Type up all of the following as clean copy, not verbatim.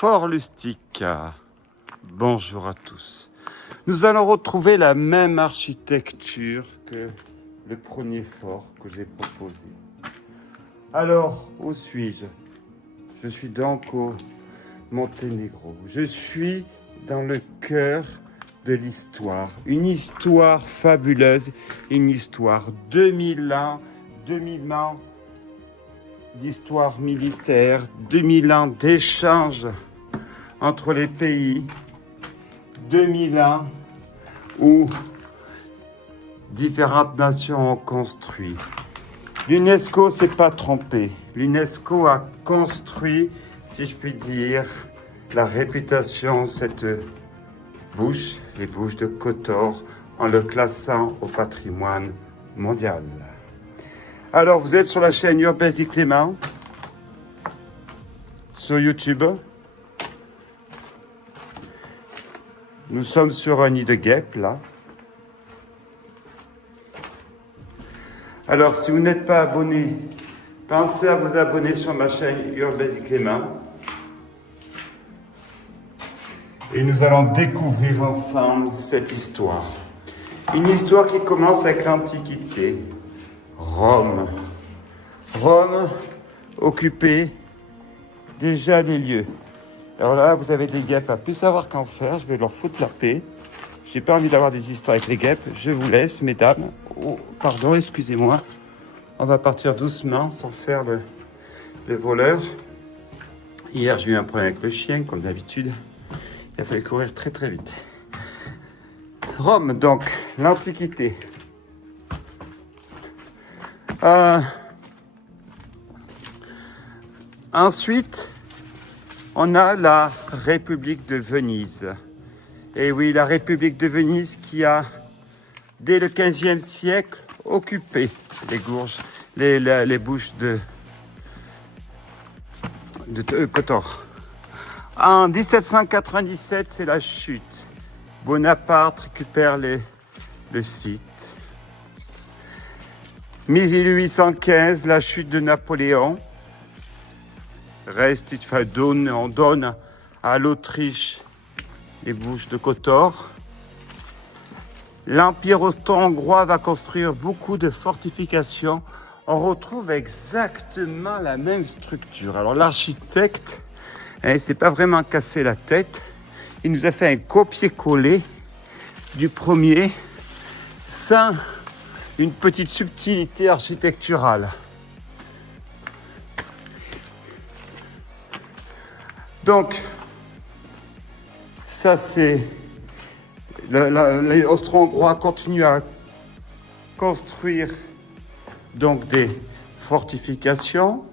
Fort Lustique. Bonjour à tous. Nous allons retrouver la même architecture que le premier fort que j'ai proposé. Alors, où suis-je? Je suis donc au Monténégro. Je suis dans le cœur de l'histoire. Une histoire fabuleuse, une histoire 2000 ans d'histoire militaire, 2000 ans d'échanges entre les pays, 2000 ans où différentes nations ont construit. L'UNESCO s'est pas trompé. L'UNESCO a construit, si je puis dire, la réputation de cette bouche, les bouches de Kotor, en le classant au patrimoine mondial. Alors, vous êtes sur la chaîne Urbaizy Clément, sur YouTube. Nous sommes sur un nid de guêpes, là. Alors, si vous n'êtes pas abonné, pensez à vous abonner sur ma chaîne Urbaizy Clément. Et nous allons découvrir ensemble cette histoire. Une histoire qui commence avec l'Antiquité. Rome. Rome occupait déjà les lieux. Alors là, vous avez des guêpes à plus savoir qu'en faire. Je vais leur foutre la paix. J'ai pas envie d'avoir des histoires avec les guêpes. Je vous laisse, mesdames. Oh, pardon, excusez-moi. On va partir doucement sans faire le voleur. Hier, j'ai eu un problème avec le chien, comme d'habitude. Il a fallu courir très très vite. Rome, donc, l'Antiquité. Ensuite, on a la République de Venise. Et oui, la République de Venise qui a, dès le XVe siècle, occupé les gourges, les bouches de Kotor. En 1797, c'est la chute. Bonaparte récupère le site. 1815, la chute de Napoléon. On donne à l'Autriche les bouches de Kotor. L'Empire austro-hongrois va construire beaucoup de fortifications. On retrouve exactement la même structure. Alors l'architecte, il s'est pas vraiment cassé la tête. Il nous a fait un copier-coller du premier sans une petite subtilité architecturale. Donc, ça c'est... Les Austro-Hongrois continuent à construire donc des fortifications.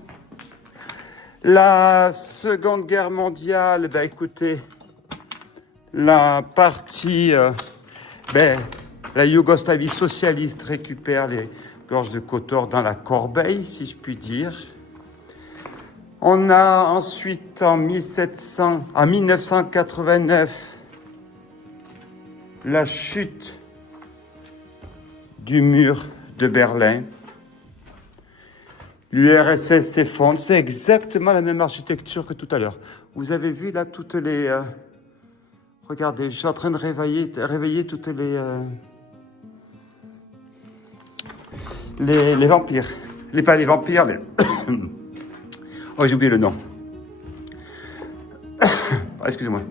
La Seconde Guerre mondiale, écoutez, la partie... la Yougoslavie socialiste récupère les gorges de Kotor dans la corbeille, si je puis dire. On a ensuite, en 1989, la chute du mur de Berlin. L'URSS s'effondre. C'est exactement la même architecture que tout à l'heure. Vous avez vu là toutes les... Regardez, je suis en train de réveiller toutes les vampires. Pas les vampires, les... Oh, j'ai oublié le nom. Excusez-moi.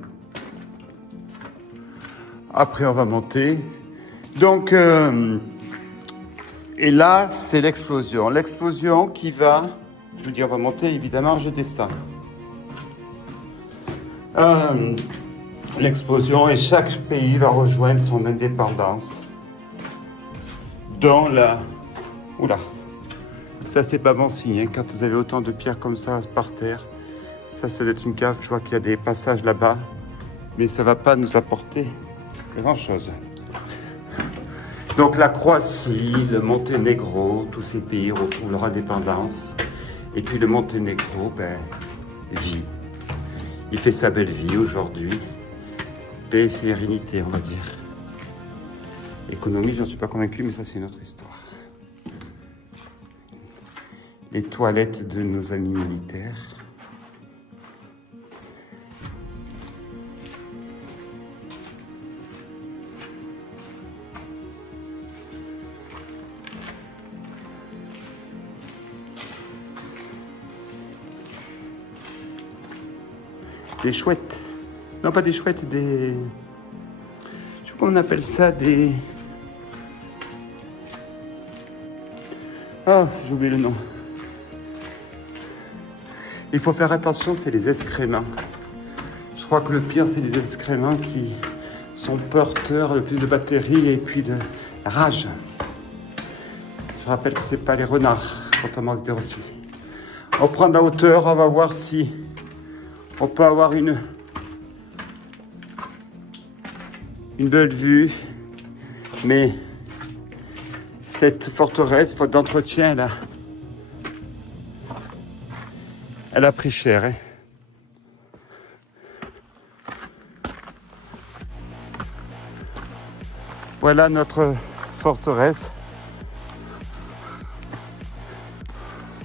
Après, on va monter. Donc, et là, c'est l'explosion. L'explosion qui va... Je vous dis, on va monter, évidemment, je descends. L'explosion et chaque pays va rejoindre son indépendance. Dans la... Oula. Ça, c'est pas bon signe, hein, quand vous avez autant de pierres comme ça par terre. Ça doit être une cave. Je vois qu'il y a des passages là-bas. Mais ça va pas nous apporter grand-chose. Donc la Croatie, le Monténégro, tous ces pays retrouvent leur indépendance. Et puis le Monténégro, vit. Il fait sa belle vie aujourd'hui. Paix et sérénité, on va dire. Économie, j'en suis pas convaincu, mais ça, c'est une autre histoire. Les toilettes de nos amis militaires. des chouettes. Non, pas des chouettes, des... Je sais pas comment on appelle ça, des... Ah, j'ai oublié le nom. Il faut faire attention, c'est les excréments. Je crois que le pire, c'est les excréments qui sont porteurs de plus de bactéries et puis de rage. Je rappelle que c'est pas les renards, contrairement à ce reçu. On prend de la hauteur, on va voir si on peut avoir une belle vue. Mais cette forteresse, faute d'entretien, elle a pris cher. Hein. Voilà notre forteresse.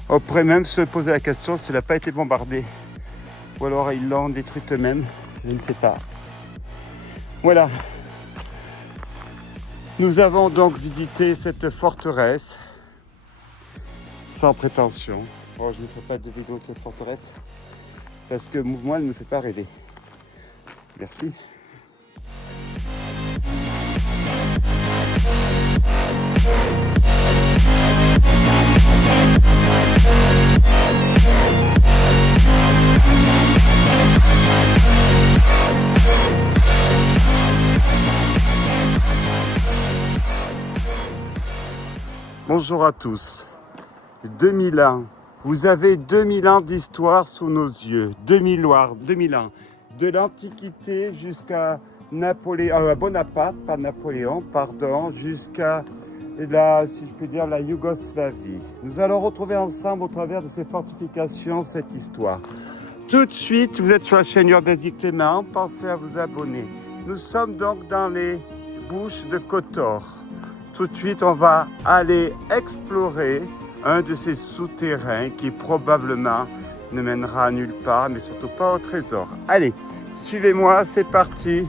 On pourrait même se poser la question si elle n'a pas été bombardée. Ou alors ils l'ont détruite eux-mêmes. Je ne sais pas. Voilà. Nous avons donc visité cette forteresse. Sans prétention. Oh, je ne ferai pas de vidéo de cette forteresse. Parce que moi, elle ne me fait pas rêver. Merci. Bonjour à tous. 2000 ans. Vous avez 2000 ans d'histoire sous nos yeux. 2000 ans. De l'Antiquité jusqu'à Napoléon, Bonaparte, pas Napoléon, pardon, jusqu'à si je peux dire, la Yougoslavie. Nous allons retrouver ensemble au travers de ces fortifications cette histoire. Tout de suite, vous êtes sur la chaîne Urbaisit Clément, pensez à vous abonner. Nous sommes donc dans les Bouches de Kotor. Tout de suite, on va aller explorer un de ces souterrains qui probablement ne mènera nulle part, mais surtout pas au trésor. Allez, suivez-moi, c'est parti.